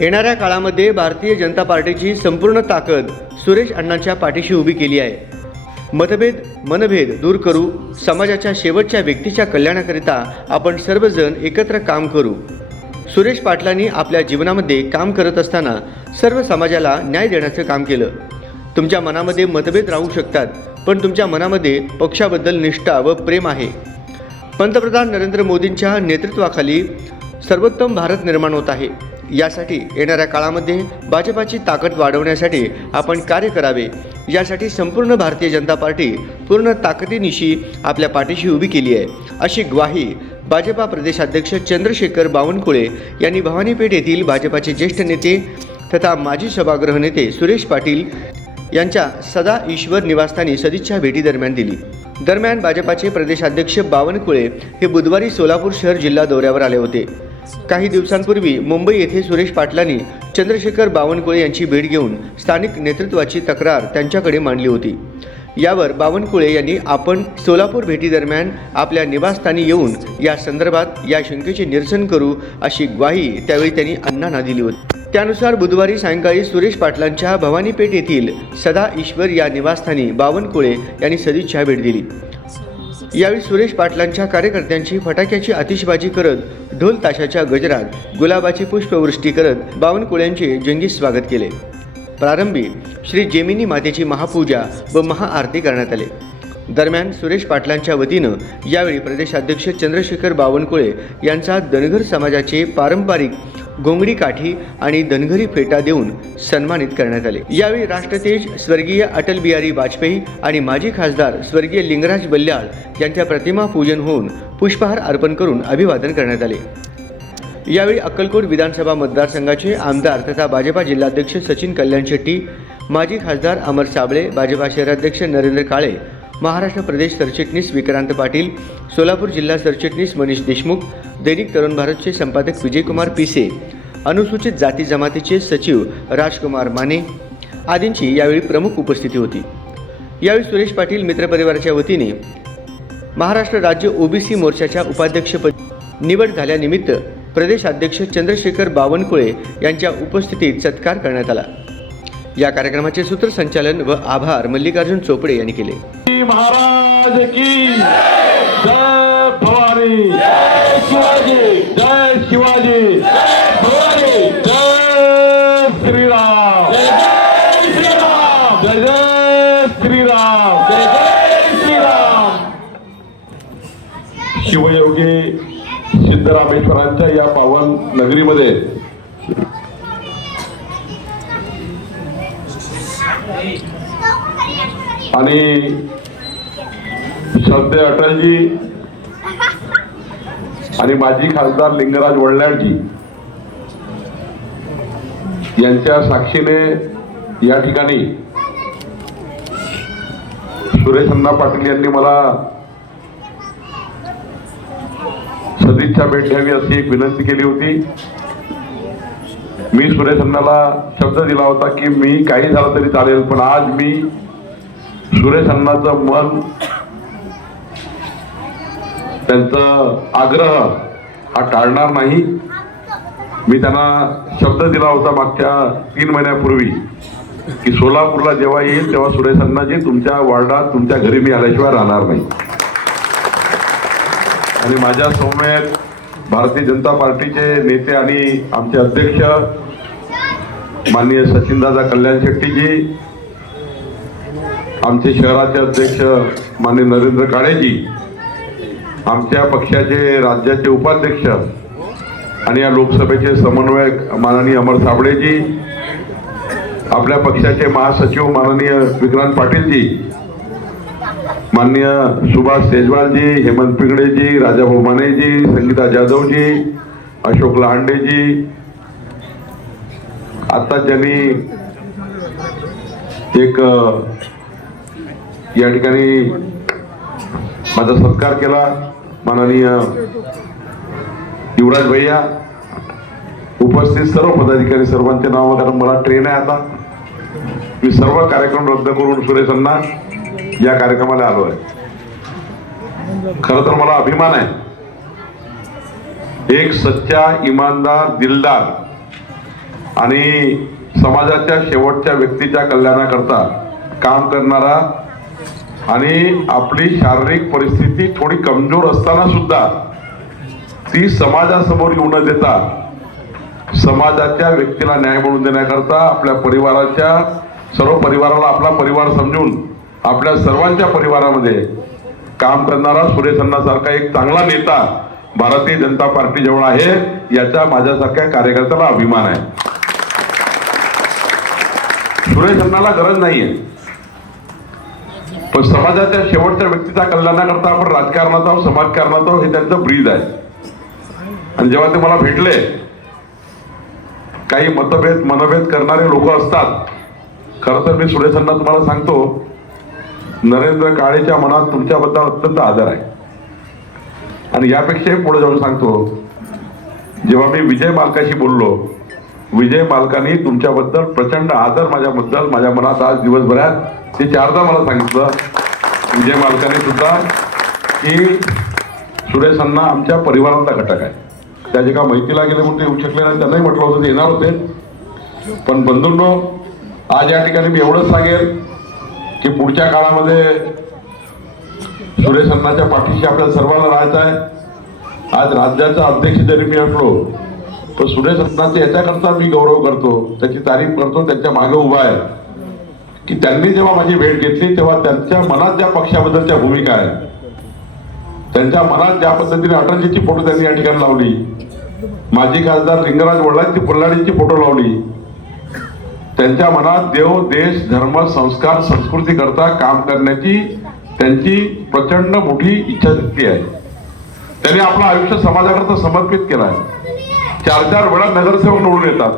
येणाऱ्या काळामध्ये भारतीय जनता पार्टीची संपूर्ण ताकद सुरेश अण्णांच्या पाठीशी उभी केली आहे. मतभेद मनभेद दूर करू समाजाच्या शेवटच्या व्यक्तीच्या कल्याणाकरिता आपण सर्वजण एकत्र काम करू. सुरेश पाटलांनी आपल्या जीवनामध्ये काम करत असताना सर्व समाजाला न्याय देण्याचं काम केलं. तुमच्या मनामध्ये मतभेद राहू शकतात पण तुमच्या मनामध्ये पक्षाबद्दल निष्ठा व प्रेम आहे. पंतप्रधान नरेंद्र मोदींच्या नेतृत्वाखाली सर्वोत्तम भारत निर्माण होत आहे. यासाठी येणाऱ्या काळामध्ये भाजपाची ताकद वाढवण्यासाठी आपण कार्य करावे. यासाठी संपूर्ण भारतीय जनता पार्टी पूर्ण ताकदीनिशी आपल्या पाठीशी उभी केली आहे. अशी ग्वाही भाजपा प्रदेशाध्यक्ष चंद्रशेखर बावनकुळे यांनी भवानीपेठ येथील भाजपाचे ज्येष्ठ नेते तथा माजी सभागृह नेते सुरेश पाटील यांच्या सदा ईश्वर निवासस्थानी सदिच्छा भेटीदरम्यान दिली. दरम्यान भाजपाचे प्रदेशाध्यक्ष बावनकुळे हे बुधवारी सोलापूर शहर जिल्हा दौऱ्यावर आले होते. काही दिवसांपूर्वी मुंबई येथे सुरेश पाटलांनी चंद्रशेखर बावनकुळे यांची भेट घेऊन स्थानिक नेतृत्वाची तक्रार त्यांच्याकडे मांडली होती. यावर बावनकुळे यांनी आपण सोलापूर भेटीदरम्यान आपल्या निवासस्थानी येऊन या संदर्भात या शंकेचे निरसन करू अशी ग्वाही त्यावेळी त्यांनी अण्णांना दिली होती. त्यानुसार बुधवारी सायंकाळी सुरेश पाटलांच्या भवानीपेठ येथील सदा ईश्वर या निवासस्थानी बावनकुळे यांनी सदिच्छा भेट दिली. यावेळी सुरेश पाटलांच्या कार्यकर्त्यांची फटाक्याची आतिषबाजी करत ढोल ताशाच्या गजरात गुलाबाची पुष्पवृष्टी करत बावनकुळ्यांचे जंगी स्वागत केले. प्रारंभी श्री जेमिनी मातेची महापूजा व महाआरती करण्यात आले. दरम्यान सुरेश पाटलांच्या वतीनं यावेळी प्रदेशाध्यक्ष चंद्रशेखर बावनकुळे यांचा धनगर समाजाचे पारंपरिक गोंगडी काठी आणि धनगरी फेटा देऊन सन्मानित करण्यात आले. यावेळी राष्ट्रतेज स्वर्गीय अटल बिहारी वाजपेयी आणि माजी खासदार स्वर्गीय लिंगराज बल्ल्याळ यांच्या प्रतिमा पूजन होऊन पुष्पहार अर्पण करून अभिवादन करण्यात आले. यावेळी अक्कलकोट विधानसभा मतदारसंघाचे आमदार तथा भाजपा जिल्हाध्यक्ष सचिन कल्याण शेट्टी माजी खासदार अमर साबळे भाजपा शहराध्यक्ष नरेंद्र काळे महाराष्ट्र प्रदेश सरचिटणीस विक्रांत पाटील सोलापूर जिल्हा सरचिटणीस मनीष देशमुख दैनिक तरुण भारतचे संपादक विजयकुमार पिसे अनुसूचित जाती जमातीचे सचिव राजकुमार माने आदींची यावेळी प्रमुख उपस्थिती होती. यावेळी सुरेश पाटील मित्रपरिवाराच्या वतीने महाराष्ट्र राज्य ओबीसी मोर्चाच्या उपाध्यक्षपदी निवड झाल्यानिमित्त प्रदेशाध्यक्ष चंद्रशेखर बावनकुळे यांच्या उपस्थितीत सत्कार करण्यात आला. या कार्यक्रमाचे सूत्रसंचालन व आभार मल्लिकार्जुन चोपडे यांनी केले. महाराज की जय भवानी। जय शिवाजी। जय शिवाजी। भवानी जय श्रीराम। जय जय श्रीराम जय जय श्रीराम जय जय श्रीराम। शिवयोगी सिद्धरामेश्वरांच्या या पावन नगरीमध्ये आणि श्रद्धे अटलजी आणि माजी खासदार लिंगराज वडलाडजी यांच्या साक्षीने या ठिकाणी सुरेश पाटील यांनी मला सदिच्छा भेट घ्यावी अशी एक विनंती केली होती. मी सुरेशन्नाला शब्द दिला होता की मी काही झालं तरी चालेल पण आज मी सुरेश मन त्यांचा आग्रह हा टाळणार नाही. मी त्यांना शब्द दिला होता मागच्या तीन महिन्यापूर्वी की सोलापूरला जेव्हा येईल तेव्हा सुरेश तुमच्या वॉर्डात तुमच्या घरी मी आल्याशिवाय राहणार नाही. आणि माझ्या सौम्यत भारतीय जनता पार्टीचे नेते आणि आमचे अध्यक्ष माननीय सचिनदादा कल्याण शेट्टीजी आमचे शहराचे अध्यक्ष माननीय नरेंद्र काळेजी आमच्या पक्षाचे राज्याचे उपाध्यक्ष आणि या लोकसभेचे समन्वयक माननीय अमर साबळेजी आपल्या पक्षाचे महासचिव माननीय विक्रांत पाटीलजी माननीय सुभाष तेजवालजी हेमंत पिंगडेजी राजाभाऊ मानेजी संगीता जाधवजी अशोक लहांडेजी आता ज्यांनी एक या ठिकाणी माझा सत्कार केला माननीय युवराज भैया उपस्थित सर्व पदाधिकारी सर्वांचे नाव कारण मला ट्रेन आहे आता. मी सर्व कार्यक्रम रद्द करून सुरेशांना या कार्यक्रमाला आलो आहे. खर तर मला अभिमान आहे. एक सच्चा इमानदार दिलदार आणि समाजाच्या शेवटच्या व्यक्तीच्या कल्याणाकरता काम करणारा आणि आपली शारीरिक परिस्थिती थोडी कमजोर असताना सुद्धा ती समाजासमोर येऊ न देता समाजाच्या व्यक्तीला न्याय मिळवून देण्याकरता आपल्या परिवाराच्या सर्व परिवाराला आपला परिवार समजून आपल्या सर्वांच्या परिवारामध्ये काम करणारा सुरेश अण्णासारखा एक चांगला नेता भारतीय जनता पार्टी जवळ आहे याचा माझ्यासारख्या कार्यकर्त्याला अभिमान आहे. सुरेश अण्णाला गरज नाहीये. पण समाजाच्या शेवटच्या व्यक्तीचा कल्याणाकरता आपण राजकारणात आहोत समाजकारणात आहोत हे त्यांचं ब्रीद आहे. आणि जेव्हा ते मला भेटले काही मतभेद मनभेद करणारे लोक असतात. खरं तर मी सुरेशांना तुम्हाला सांगतो नरेंद्र काळेच्या मनात तुमच्याबद्दल अत्यंत आदर आहे. आणि यापेक्षाही पुढे जाऊन सांगतो जेव्हा मी विजय मालकाशी बोललो विजय मालकांनी तुमच्याबद्दल प्रचंड आदर माझ्याबद्दल माझ्या मनात आज दिवसभरात ते चारदा मला सांगितलं विजय मालकाने सुद्धा की सुरेश अण्णा आमच्या परिवारातला घटक आहे. त्या जे का माहितीला गेले म्हणून ते येऊ शकले नाही त्यांनाही म्हटलं होतं ते येणार होते. पण बंधूंनो आज या ठिकाणी मी एवढंच सांगेल की पुढच्या काळामध्ये सुरेश अण्णाच्या पाठीशी आपल्या सर्वांना राहायचं आहे. आज राज्याचा अध्यक्ष जरी मी असलो तर सुरेश अण्णाचा याच्याकरता मी गौरव करतो त्याची तारीफ करतो त्यांच्या मागे उभा आहे. की त्यांनी जेव्हा माझी भेट घेतली तेव्हा त्यांच्या मनात ज्या पक्षाबद्दलच्या भूमिका आहेत त्यांच्या मनात ज्या पद्धतीने अटलजीची फोटो त्यांनी या ठिकाणी लावली माजी खासदार लिंगराज वडलांची पल्लाडीची फोटो लावली त्यांच्या मनात देव देश धर्म संस्कार संस्कृती करता काम करण्याची त्यांची प्रचंड मोठी इच्छाशक्ती आहे. त्यांनी आपलं आयुष्य समाजाकरता समर्पित केलं आहे. चार चार वेळा नगरसेवक निवडून येतात.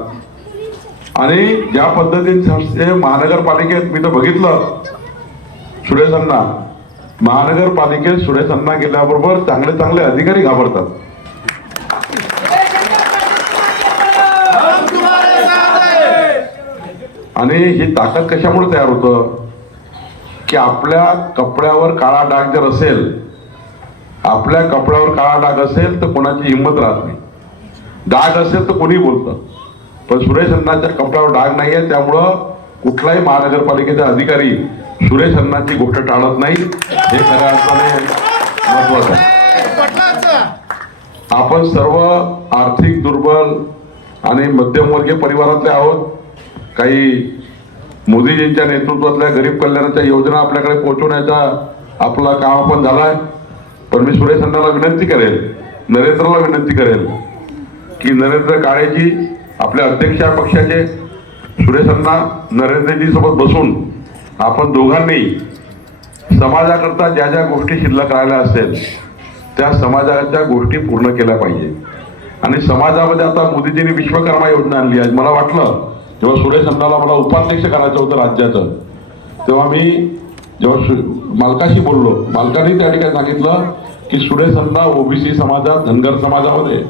आणि ज्या पद्धतीने महानगरपालिकेत मी तर बघितलं सुरेशांना. महानगरपालिकेत सुरेशांना गेल्याबरोबर चांगले चांगले अधिकारी घाबरतात. आणि ही ताकद कशामुळे तयार होतं? की आपल्या कपड्यावर काळा डाग जर असेल आपल्या कपड्यावर काळा डाग असेल तर कोणाची हिंमत राहत नाही. डाग असेल तर कोणी बोलतं. पण सुरेश अण्णांच्या कपड्यावर डाग नाही आहे त्यामुळं कुठलाही महानगरपालिकेचा अधिकारी सुरेश अण्णांची गोष्ट टाळत नाही हे खऱ्या अर्थाने महत्वाचं आहे. आपण सर्व आर्थिक दुर्बल आणि मध्यमवर्गीय परिवारातले आहोत. काही मोदीजींच्या नेतृत्वातल्या गरीब कल्याणाच्या योजना आपल्याकडे पोहोचवण्याचा आपला काम आपण झालाय. पण मी सुरेश अण्णाला विनंती करेल नरेंद्रला विनंती करेल की नरेंद्र काळेजी आपल्या अध्यक्ष पक्षाचे सुरेशांना नरेंद्रजीसोबत बसून आपण दोघांनी समाजाकरता ज्या ज्या गोष्टी शिल्लक राहिल्या असेल त्या समाजाच्या गोष्टी पूर्ण केल्या पाहिजे. आणि समाजामध्ये आता मोदीजींनी विश्वकर्मा योजना आणली आहे. मला वाटलं जेव्हा सुरेश अण्णाला मला उपाध्यक्ष करायचं होतं राज्याचं तेव्हा मी जेव्हा मालकाशी बोललो. मालकाने त्या ठिकाणी सांगितलं की सुरेश अण्णा ओबीसी समाजात धनगर समाजामध्ये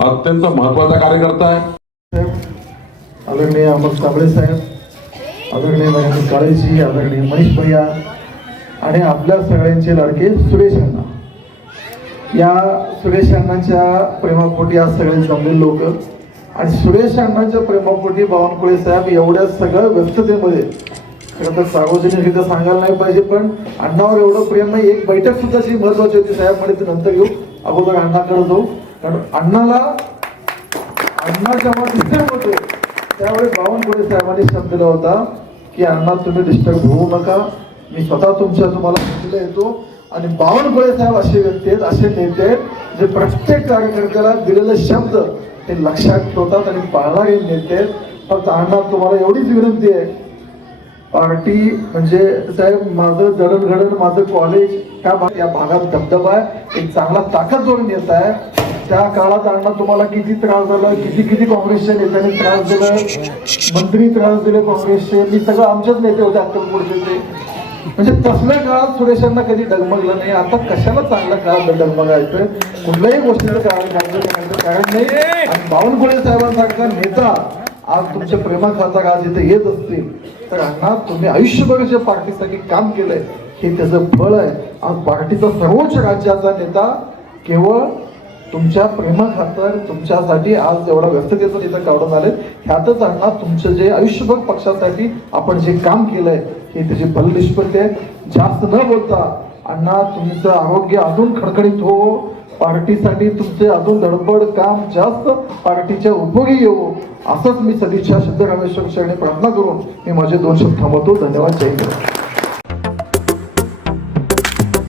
अत्यंत महत्त्वाचा कार्यकर्ता आहे. आदरणीय अमोल कांबळे साहेब आदरणीय महेंद्र काळेजी आदरणीय महेश भैया आणि आपल्या सगळ्यांचे लाडके सुरेश अण्णा. या सुरेश अण्णांच्या प्रेमापोटी आज सगळे जमले लोक आणि सुरेश अण्णांच्या प्रेमापोटी बावनकुळे साहेब एवढ्या सगळ्या व्यस्ततेमध्ये खरं तर सार्वजनिकरित्या सांगायला नाही पाहिजे पण अण्णावर एवढं प्रेम नाही. एक बैठक सुद्धा जी महत्वाची होती साहेब म्हणजे ते नंतर घेऊ अगोदर अण्णाकडे जाऊ. कारण अण्णाला अण्णा जेव्हा डिस्टर्ब होते. त्यावेळी बावनकुळे साहेबांनी शब्द दिला होता की अण्णा तुम्ही डिस्टर्ब होऊ नका. मी स्वतः तुमच्या तुम्हाला भेटीला येतो. आणि बावनकुळे साहेब असे व्यक्ती आहेत असे नेते आहेत जे प्रत्येक कार्यकर्त्याला दिलेले शब्द ते लक्षात ठेवतात आणि पाळणारे नेते आहेत. फक्त अण्णा तुम्हाला एवढीच विनंती आहे. पार्टी म्हणजे साहेब माझं जडणघडण माझं कॉलेज त्या भाग या भागात धबधबा आहे. एक चांगला ताकद जोडून येत आहे. त्या काळात अण्णा तुम्हाला किती त्रास झाला? किती किती काँग्रेसच्या नेत्यांनी त्रास दिला? मंत्री त्रास दिले काँग्रेसचे. मी सगळं आमचेच नेते होते अक्कलपूरचे ते. म्हणजे तसल्या काळात सुरेशांना कधी डगमगलं नाही. आता कशाला चांगल्या काळात डगमगायचं कुठल्याही गोष्टीचं कारण कारण नाही आणि बावनकुळे साहेबांसारखा नेता आज तुमच्या प्रेमाखातर आज इथे येत असतील. तर अण्णा तुम्ही आयुष्यभर जे पार्टीसाठी काम केलंय हे त्याचं फळ आहे. आज पार्टीचा सर्वोच्च राज्याचा नेता केवळ तुमच्या प्रेमाखातर तुमच्यासाठी आज एवढा व्यस्ततेचं इथं काढून आले. ह्यातच अण्णा तुमचं जे आयुष्यभर पक्षासाठी आपण जे काम केलंय हे त्याची फलनिष्पत्ती आहे. जास्त न बोलता अण्णा तुमचं आरोग्य अजून खडखडीत हो. पार्टीसाठी तुमचे अजून धडपड काम जास्त पार्टीच्या उपयोगी येऊ असंच मी सदिच्छा सिद्धरामेश्वर चरणी प्रार्थना करून मी माझे दोन शब्द थांबवतो. धन्यवाद. जय हिंद.